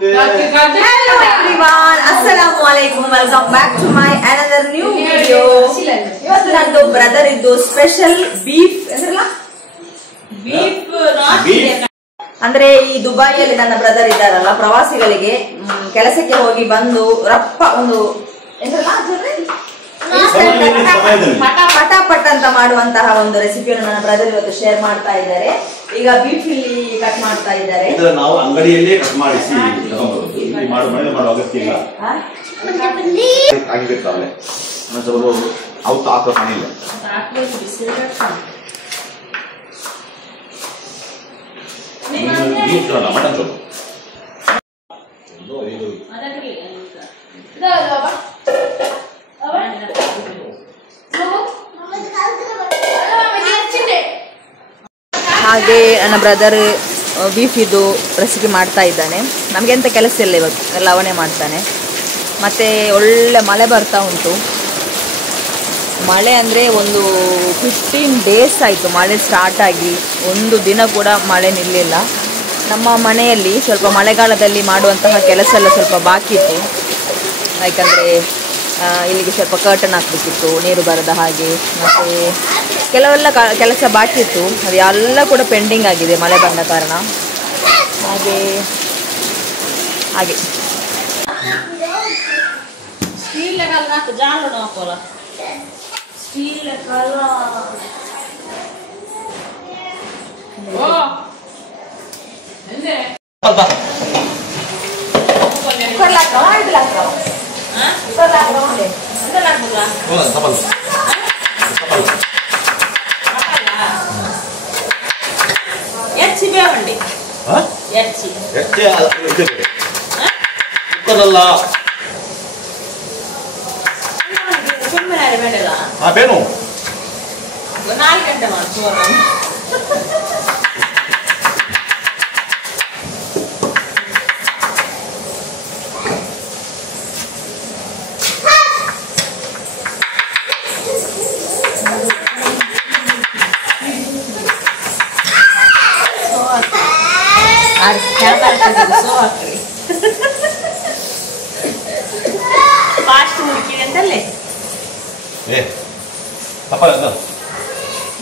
Hello everyone, Assalamualaikum. Welcome back to my another new video. ಇವತ್ತು ನಂದು brother ಇದ್ದು special beef ಅಂದ್ರೆ ಈ ದುಬೈಯಲ್ಲಿ ನನ್ನ ಬ್ರದರ್ ಇದ್ದಾರಲ್ಲ, ಪ್ರವಾಸಿಗಳಿಗೆ ಕೆಲಸಕ್ಕೆ ಹೋಗಿ ಬಂದು ರಪ್ಪ ಒಂದು ಪಟಾಪಟ್ ಅಂತ ಮಾಡುವಂತಹ ಒಂದು ರೆಸಿಪಿಯನ್ನು ನನ್ನ ಬ್ರದರ್ ಇವತ್ತು ಶೇರ್ ಮಾಡ್ತಾ ಇದ್ದಾರೆ. ಈಗ ಬೀಫ್ ಇಲ್ಲಿ ಕಟ್ ಮಾಡ್ತಾ ಇದ್ದಾರೆ. ನಾವು ಅಂಗಡಿಯಲ್ಲೇ ಕಟ್ ಮಾಡಿಸಿ ತಗೊಂಡ್ಬರೋದು. ಇಲ್ಲಿ ಮಾಡೋ ಅಗತ್ಯ ಇಲ್ಲ. ಆಗಿರ್ತಾವೆ ಅವತ್ತು ಹಾಕೋ ಕಾಣಿಲ್ಲ. ಮಟನ್ ಚೋಲು ಹಾಗೆ ನನ್ನ ಬ್ರದರ್ ಬೀಫ್ ಇದು ರೆಸಿಪಿ ಮಾಡ್ತಾ ಇದ್ದಾನೆ. ನಮಗೆ ಎಂಥ ಕೆಲಸ ಇಲ್ಲ ಇವತ್ತು, ಎಲ್ಲ ಅವನೇ ಮಾಡ್ತಾನೆ. ಮತ್ತು ಒಳ್ಳೆ ಮಳೆ ಬರ್ತಾ ಉಂಟು. ಮಳೆ ಅಂದರೆ ಒಂದು 15 ಡೇಸ್ ಆಯಿತು ಮಳೆ ಸ್ಟಾರ್ಟ್ ಆಗಿ, ಒಂದು ದಿನ ಕೂಡ ಮಳೆ ನಿಲ್ಲಿಲ್ಲ. ನಮ್ಮ ಮನೆಯಲ್ಲಿ ಸ್ವಲ್ಪ ಮಳೆಗಾಲದಲ್ಲಿ ಮಾಡುವಂತಹ ಕೆಲಸ ಎಲ್ಲ ಸ್ವಲ್ಪ ಬಾಕಿ ಇತ್ತು. ಯಾಕಂದರೆ ಇಲ್ಲಿಗೆ ಸ್ವಲ್ಪ ಕರ್ಟನ್ ಹಾಕಬೇಕಿತ್ತು, ನೀರು ಬರದ ಹಾಗೆ, ಮತ್ತು ಕೆಲವೆಲ್ಲ ಕೆಲಸ ಬಾಕಿ ಇತ್ತು. ಅದು ಎಲ್ಲ ಕೂಡ ಪೆಂಡಿಂಗ್ ಆಗಿದೆ ಮಳೆ ಬಂದ ಕಾರಣ. ಹಾಗೆ ಬೇನು 4 ಗಂಟೆ ಮಾಡ್ತೀವಿ.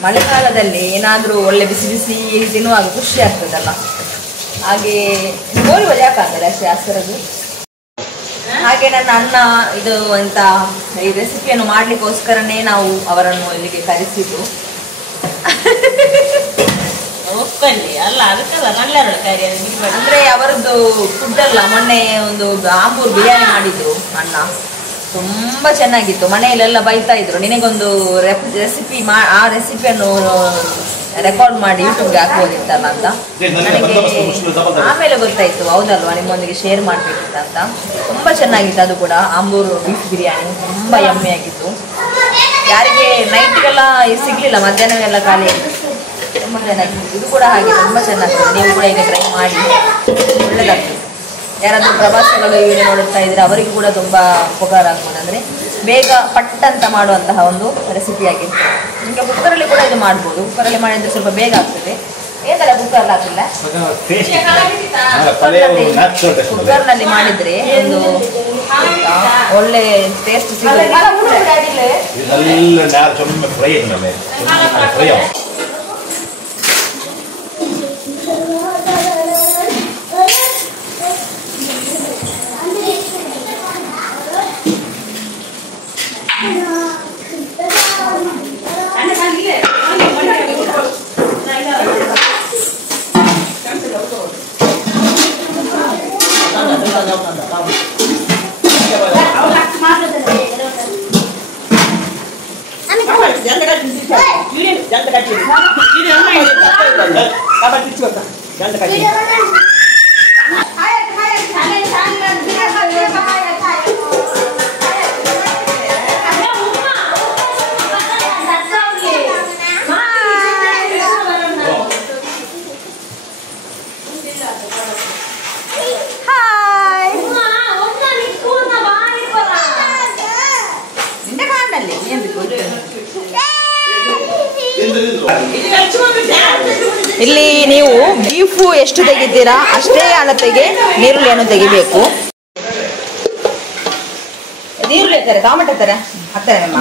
ಮಳೆಗಾಲದಲ್ಲಿ ಏನಾದರೂ ಒಳ್ಳೆ ಬಿಸಿ ಬಿಸಿ ತಿನ್ನುವಾಗ ಖುಷಿ ಆಗ್ತದಲ್ಲ, ಹಾಗೆ ಗೋರಿ ಬಜೆ ಹಾಕಂತಾರೆ ಅಷ್ಟೇ ಹಸಿರದು. ಹಾಗೆ ನನ್ನ ಅಣ್ಣ ಇದು ಅಂತ ಈ ರೆಸಿಪಿಯನ್ನು ಮಾಡ್ಲಿಕ್ಕೋಸ್ಕರನೇ ನಾವು ಅವರನ್ನು ಇಲ್ಲಿಗೆ ಕರೆಸಿದ್ದು. ಅಂದ್ರೆ ಅವರದ್ದು ಫುಡ್ ಅಲ್ಲ, ಮೊನ್ನೆ ಒಂದು ಆಂಬೂರ್ ಬಿರಿಯಾನಿ ಮಾಡಿದ್ರು ಅಣ್ಣ, ತುಂಬಾ ಚೆನ್ನಾಗಿತ್ತು. ಮನೆಯಲ್ಲೆಲ್ಲ ಬೈತಾ ಇದ್ರು, ನಿನಗೊಂದು ರೆಸಿಪಿ ಆ ರೆಸಿಪಿಯನ್ನು ರೆಕಾರ್ಡ್ ಮಾಡಿ ಯೂಟ್ಯೂಬ್ಗೆ ಹಾಕ್ಬೋದಿತ್ತಲ್ಲ ಅಂತ. ನನಗೆ ಆಮೇಲೆ ಗೊತ್ತಾಯ್ತು, ಹೌದಲ್ವಾ ನಿಮ್ಮೊಂದಿಗೆ ಶೇರ್ ಮಾಡ್ಬೇಕಿತ್ತಂತ. ತುಂಬಾ ಚೆನ್ನಾಗಿತ್ತು ಅದು ಕೂಡ, ಆಂಬೂರು ಬೀಫ್ ಬಿರಿಯಾನಿ ತುಂಬಾ ಯಮ್ಮಿ ಆಗಿತ್ತು. ಯಾರಿಗೆ ನೈಟ್ಗೆಲ್ಲ ಸಿಗ್ಲಿಲ್ಲ, ಮಧ್ಯಾಹ್ನವೆಲ್ಲ ಖಾಲಿ ಆಗಿತ್ತು. ತುಂಬ ಚೆನ್ನಾಗಿತ್ತು. ಇದು ಕೂಡ ಹಾಗೆ ತುಂಬ ಚೆನ್ನಾಗ್ತದೆ, ನೀವು ಕೂಡ ಈಗ ಟ್ರೈ ಮಾಡಿ, ಒಳ್ಳೆದಾಗ್ತದೆ. ಯಾರಾದರೂ ಪ್ರವಾಸಿಗಳು ಈ ವಿಡಿಯೋ ನೋಡುತ್ತಾ ಇದ್ರೆ ಅವರಿಗೂ ಕೂಡ ತುಂಬ ಉಪಕಾರ ಆಗ್ಬೋದು. ಅಂದರೆ ಬೇಗ ಪಟ್ಟಂತ ಮಾಡುವಂತಹ ಒಂದು ರೆಸಿಪಿ ಆಗಿತ್ತು. ನಿಮಗೆ ಕುಕ್ಕರಲ್ಲಿ ಕೂಡ ಇದು ಮಾಡ್ಬೋದು. ಕುಕ್ಕರಲ್ಲಿ ಮಾಡಿದರೆ ಸ್ವಲ್ಪ ಬೇಗ ಆಗ್ತದೆ. ಏನಲ್ಲ ಕುಕ್ಕರ್ಲಿ ಆಗ್ತಿಲ್ಲ, ಕುಕ್ಕರ್ನಲ್ಲಿ ಮಾಡಿದರೆ ಒಂದು ಒಳ್ಳೆ ಟೇಸ್ಟ್ ಸಿಗುತ್ತೆ. Ini ಇಲ್ಲಿ ನೀವು ಬೀಫು ಎಷ್ಟು ತೆಗಿತೀರಾ ಅಷ್ಟೇ ಅಳತೆಗೆ ನೀರುಳ್ಳಿಯನ್ನು ತೆಗಿಬೇಕು. ನೀರುಳ್ಳಿ ಹಾಕ್ತಾರೆ, ಟೊಮೆಟೊ ಹಾಕ್ತಾರೆ, ಹಾಕ್ತಾರೆ ಅಮ್ಮ.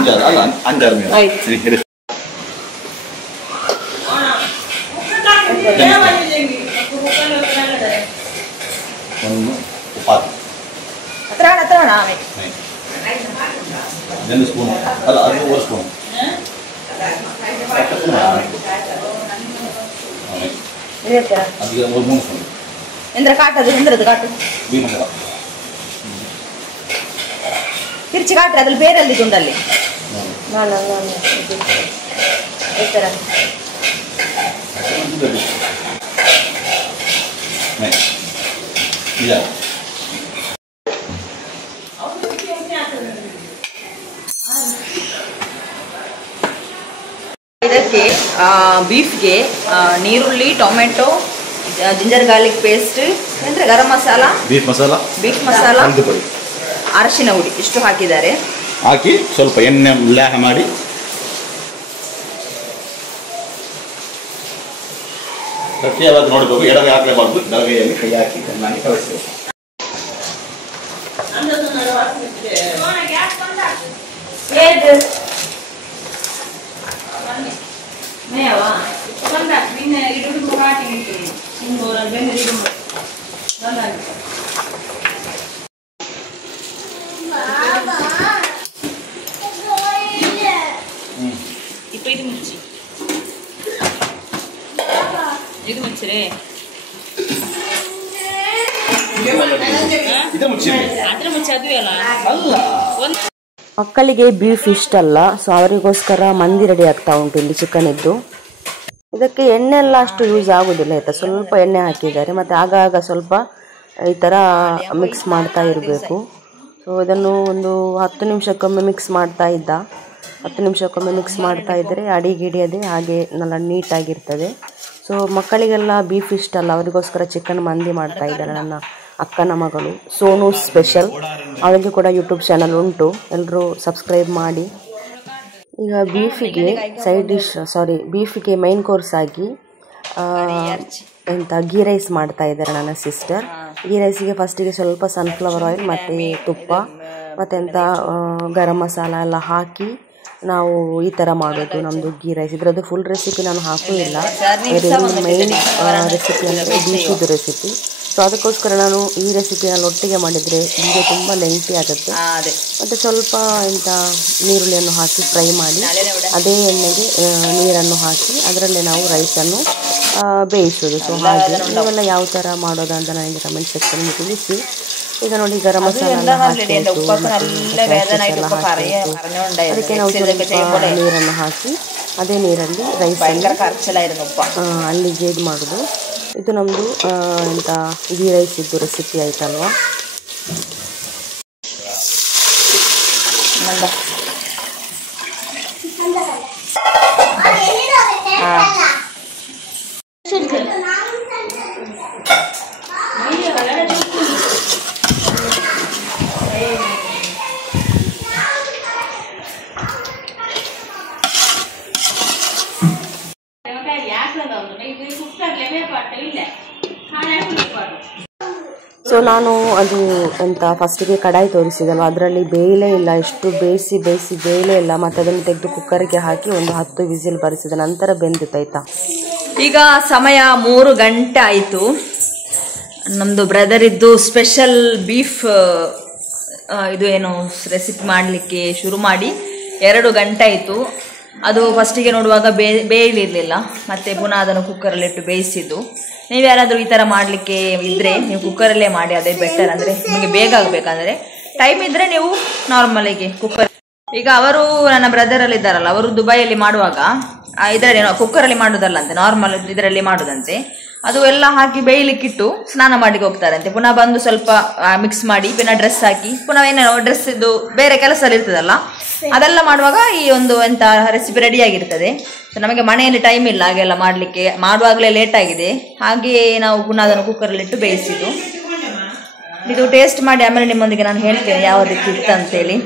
ಎಂದ್ರ ಕಾಟದು ಎಂದ್ರದ್ದು ಕಾಟು ತಿರ್ಚಿ ಕಾಟ್ರಿ ಅದ್ರಲ್ಲಿ ಬೇರಲ್ಲಿ ತುಂಡಲ್ಲಿ ಇದಕ್ಕೆ ಬೀಫ್ಗೆ ನೀರುಳ್ಳಿ, ಟೊಮೆಟೊ, ಜಿಂಜರ್ ಗಾರ್ಲಿಕ್ ಪೇಸ್ಟ್, ಅಂದರೆ ಗರಂ ಮಸಾಲ, ಬೀಫ್ ಮಸಾಲ, ಅರಶಿನ ಹುಡಿ ಇಷ್ಟು ಹಾಕಿದ್ದಾರೆ. ಹಾಕಿ ಸ್ವಲ್ಪ ಎಣ್ಣೆ ಲೇಹ ಮಾಡಿ ಗಟ್ಟಿಯಾಗಿ ನೋಡಬೇಕು. ಎಡಗೈ ಹಾಕಲೇಬಾರ್ದು, ಬಲಗೈಯಲ್ಲಿ ಕೈ ಹಾಕಿ ಚೆನ್ನಾಗಿ ಕಳಿಸಬೇಕು. ಇದು ಮುಚ್ಚಿರೆ ಮಕ್ಕಳಿಗೆ ಬೀಫ್ ಇಷ್ಟ ಅಲ್ಲ, ಸೊ ಅವರಿಗೋಸ್ಕರ ಮಂದಿ ರೆಡಿ ಆಗ್ತಾ ಉಂಟು ಇಲ್ಲಿ ಚಿಕನ್ ಇದ್ದು. ಇದಕ್ಕೆ ಎಣ್ಣೆ ಎಲ್ಲ ಅಷ್ಟು ಯೂಸ್ ಆಗೋದಿಲ್ಲ ಆಯಿತಾ, ಸ್ವಲ್ಪ ಎಣ್ಣೆ ಹಾಕಿದ್ದಾರೆ. ಮತ್ತು ಆಗಾಗ ಸ್ವಲ್ಪ ಈ ಥರ ಮಿಕ್ಸ್ ಮಾಡ್ತಾ ಇರಬೇಕು. ಸೊ ಇದನ್ನು ಒಂದು 10 ನಿಮಿಷಕ್ಕೊಮ್ಮೆ ಮಿಕ್ಸ್ ಮಾಡ್ತಾ ಇದ್ದ. 10 ನಿಮಿಷಕ್ಕೊಮ್ಮೆ ಮಿಕ್ಸ್ ಮಾಡ್ತಾ ಇದ್ದರೆ ಅಡಿಗೆ ಹಿಡಿಯದೆ ಹಾಗೆ നല്ല ನೀಟಾಗಿರ್ತದೆ. ಸೊ ಮಕ್ಕಳಿಗೆಲ್ಲ ಬೀಫ್ ಇಷ್ಟ ಅಲ್ಲ, ಅವರಿಗೋಸ್ಕರ ಚಿಕನ್ ಮಂದಿ ಮಾಡ್ತಾ ಇದ್ದಾರೆ ನನ್ನ ಅಕ್ಕನ ಮಗಳು ಸೋನು ಸ್ಪೆಷಲ್. ಅವಳಿಗೆ ಕೂಡ ಯೂಟ್ಯೂಬ್ ಚಾನಲ್ ಉಂಟು, ಎಲ್ಲರೂ ಸಬ್ಸ್ಕ್ರೈಬ್ ಮಾಡಿ. ಈಗ ಬೀಫಿಗೆ ಸೈಡ್ ಡಿಶ್ ಬೀಫಿಗೆ ಮೈನ್ ಕೋರ್ಸ್ ಆಗಿ ಎಂತ ಗೀ ರೈಸ್ ಮಾಡ್ತಾ ಇದ್ದಾರೆ ನನ್ನ ಸಿಸ್ಟರ್. ಗೀ ರೈಸಿಗೆ ಫಸ್ಟಿಗೆ ಸ್ವಲ್ಪ ಸನ್ಫ್ಲವರ್ ಆಯಿಲ್ ಮತ್ತು ತುಪ್ಪ ಮತ್ತೆಂತ ಗರಂ ಮಸಾಲ ಎಲ್ಲ ಹಾಕಿ ನಾವು ಈ ಥರ ಮಾಡೋದು ನಮ್ಮದು ಗೀ ರೈಸ್. ಇದರದ್ದು ಫುಲ್ ರೆಸಿಪಿ ನಾನು ಹಾಕುವುದಿಲ್ಲ, ಮೈನ್ ರೆಸಿಪಿ ಅಂದರೆ ಬೀಫಿದು ರೆಸಿಪಿ. ಸೊ ಅದಕ್ಕೋಸ್ಕರ ನಾನು ಈ ರೆಸಿಪಿನಲ್ಲಿ ಒಟ್ಟಿಗೆ ಮಾಡಿದರೆ ನಿಮಗೆ ತುಂಬ ಲೆಂತಿ ಆಗುತ್ತೆ. ಮತ್ತು ಸ್ವಲ್ಪ ಎಂತ ನೀರುಳ್ಳಿಯನ್ನು ಹಾಕಿ ಫ್ರೈ ಮಾಡಿ ಅದೇ ಎಣ್ಣೆಗೆ ನೀರನ್ನು ಹಾಕಿ ಅದರಲ್ಲೇ ನಾವು ರೈಸನ್ನು ಬೇಯಿಸೋದು. ಸೊ ಹಾಗೆ ನೀವೆಲ್ಲ ಯಾವ ಥರ ಮಾಡೋದು ಅಂತ ನನಗೆ ಕಮೆಂಟ್ ಸೆಕ್ಷನ್ಗೆ ತಿಳಿಸಿ. ಈಗ ನೋಡಿ ಗರಂ ಮಸಾಲ ಎಲ್ಲ ಹಾಕಿತ್ತು, ಅದಕ್ಕೆ ನಾವು ಸ್ವಲ್ಪ ನೀರನ್ನು ಹಾಕಿ ಅದೇ ನೀರಲ್ಲಿ ರೈಸನ್ನು ಅಲ್ಲಿಗೆ ಇದು ಮಾಡೋದು. ಇದು ನಮ್ಮದು ಎಂತ ಗೀ ರೈಸ್ ಇದ್ದು ರೆಸಿಪಿ ಆಯ್ತಲ್ವಾ. ಸೊ ನಾನು ಅದು ಎಂತ ಫಸ್ಟಿಗೆ ಕಡಾಯಿ ತೋರಿಸಿದಲ್ವ, ಅದರಲ್ಲಿ ಬೇಯಲೇ ಇಲ್ಲ, ಎಷ್ಟು ಬೇಯಿಸಿ ಬೇಯಲೇ ಇಲ್ಲ. ಮತ್ತು ಅದನ್ನು ತೆಗೆದು ಕುಕ್ಕರ್ಗೆ ಹಾಕಿ ಒಂದು 10 ವಿಸಿಲ್ ಬರಿಸಿದ ನಂತರ ಬೆಂದಿತ್ತಾಯ್ತಾ. ಈಗ ಸಮಯ 3 ಗಂಟೆ ಆಯಿತು. ನಮ್ಮದು ಬ್ರದರ್ ಇದ್ದು ಸ್ಪೆಷಲ್ ಬೀಫ್ ಇದು ಏನು ರೆಸಿಪಿ ಮಾಡಲಿಕ್ಕೆ ಶುರು ಮಾಡಿ 2 ಗಂಟೆ ಆಯಿತು. ಅದು ಫಸ್ಟಿಗೆ ನೋಡುವಾಗ ಬೇಯಲಿರಲಿಲ್ಲ, ಮತ್ತು ಪುನಃ ಅದನ್ನು ಕುಕ್ಕರಲ್ಲಿಟ್ಟು ಬೇಯಿಸಿದ್ದು. ನೀವು ಯಾರಾದರೂ ಈ ಥರ ಮಾಡಲಿಕ್ಕೆ ಇದ್ದರೆ ನೀವು ಕುಕ್ಕರಲ್ಲೇ ಮಾಡಿ, ಅದೇ ಬೆಟರ್. ಅಂದರೆ ನಿಮಗೆ ಬೇಗ ಆಗಬೇಕಂದ್ರೆ ಟೈಮ್ ಇದ್ದರೆ ನೀವು ನಾರ್ಮಲಿಗೆ ಕುಕ್ಕರ್. ಈಗ ಅವರು ನನ್ನ ಬ್ರದರಲ್ಲಿ ಇದ್ದಾರಲ್ಲ, ಅವರು ದುಬೈಯಲ್ಲಿ ಮಾಡುವಾಗ ಇದರಲ್ಲಿ ಕುಕ್ಕರಲ್ಲಿ ಮಾಡೋದಲ್ಲಂತೆ, ನಾರ್ಮಲ್ ಇದರಲ್ಲಿ ಮಾಡೋದಂತೆ. ಅದು ಎಲ್ಲ ಹಾಕಿ ಬೇಯಲಿಕ್ಕಿಟ್ಟು ಸ್ನಾನ ಮಾಡಿಗೆ ಹೋಗ್ತಾರಂತೆ. ಪುನಃ ಬಂದು ಸ್ವಲ್ಪ ಮಿಕ್ಸ್ ಮಾಡಿ ಪುನಃ ಡ್ರೆಸ್ ಹಾಕಿ ಪುನಃ ಏನೇನೋ ಡ್ರೆಸ್ ಇದು ಬೇರೆ ಕೆಲಸ ಇರ್ತದಲ್ಲ, ಅದೆಲ್ಲ ಮಾಡುವಾಗ ಈ ಒಂದು ಎಂಥ ರೆಸಿಪಿ ರೆಡಿಯಾಗಿರ್ತದೆ. ಸೊ ನಮಗೆ ಮನೆಯಲ್ಲಿ ಟೈಮ್ ಇಲ್ಲ ಹಾಗೆಲ್ಲ ಮಾಡಲಿಕ್ಕೆ, ಮಾಡುವಾಗಲೇ ಲೇಟ್ ಆಗಿದೆ. ಹಾಗೆಯೇ ನಾವು ಪುನಃ ಅದನ್ನು ಕುಕ್ಕರಲ್ಲಿಟ್ಟು ಬೇಯಿಸಿದ್ದು. ಇದು ಟೇಸ್ಟ್ ಮಾಡಿ ಆಮೇಲೆ ನಿಮ್ಮೊಂದಿಗೆ ನಾನು ಹೇಳ್ತೇನೆ ಯಾವ ರೀತಿ ಇತ್ತು ಅಂತೇಳಿ.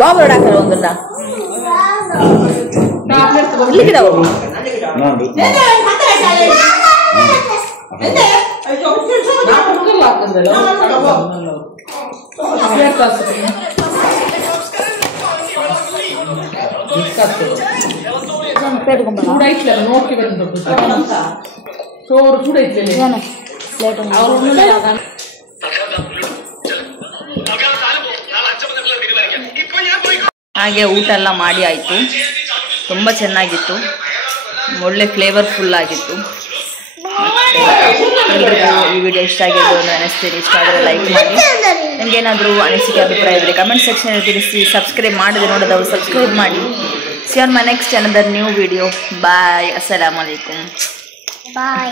ಬಾಬು ಹಾಕಲ್ಲ ಒಂದನ್ನ ಇಲ್ಲಿಗಿದಾವ ಹಾಗೆ ಊಟ ಎಲ್ಲ ಮಾಡಿ ಆಯಿತು. ತುಂಬ ಚೆನ್ನಾಗಿತ್ತು, ಒಳ್ಳೆ ಫ್ಲೇವರ್ಫುಲ್ ಆಗಿತ್ತು. ಎಲ್ರಿಗೂ ಈ ವಿಡಿಯೋ ಇಷ್ಟ ಆಗಿದ್ದು ಅಂತ ಅನಿಸ್ತೀನಿ. ಇಷ್ಟ ಆದರೆ ಲೈಕ್ ಮಾಡಿ. ನಿಮಗೇನಾದರೂ ಅನಿಸಿಕೆ ಅಭಿಪ್ರಾಯ ಇದ್ದರೆ ಕಮೆಂಟ್ ಸೆಕ್ಷನಲ್ಲಿ ತಿಳಿಸಿ. ಸಬ್ಸ್ಕ್ರೈಬ್ ಮಾಡದೆ ನೋಡೋದವರು ಸಬ್ಸ್ಕ್ರೈಬ್ ಮಾಡಿ. See you on my next another new video. Bye. Assalamu alaikum. Bye.